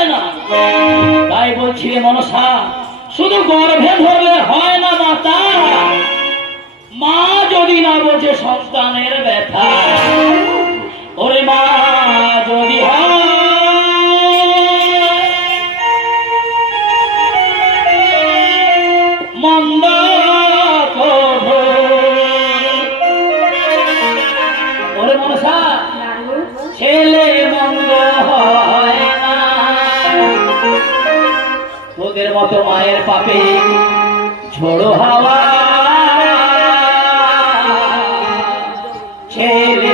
না। তাই বলছি মনসা, শুধু গর্ভে ধরলে হয় না মাতা, মা যদি না বোঝে সন্তানের ব্যথা, ওরে মা যদি মন্দ ওরে মনসা, ছেলে মন্দ হয় না, তোদের মতো মায়ের পাপে ঝোড়ো হাওয়া ছেলে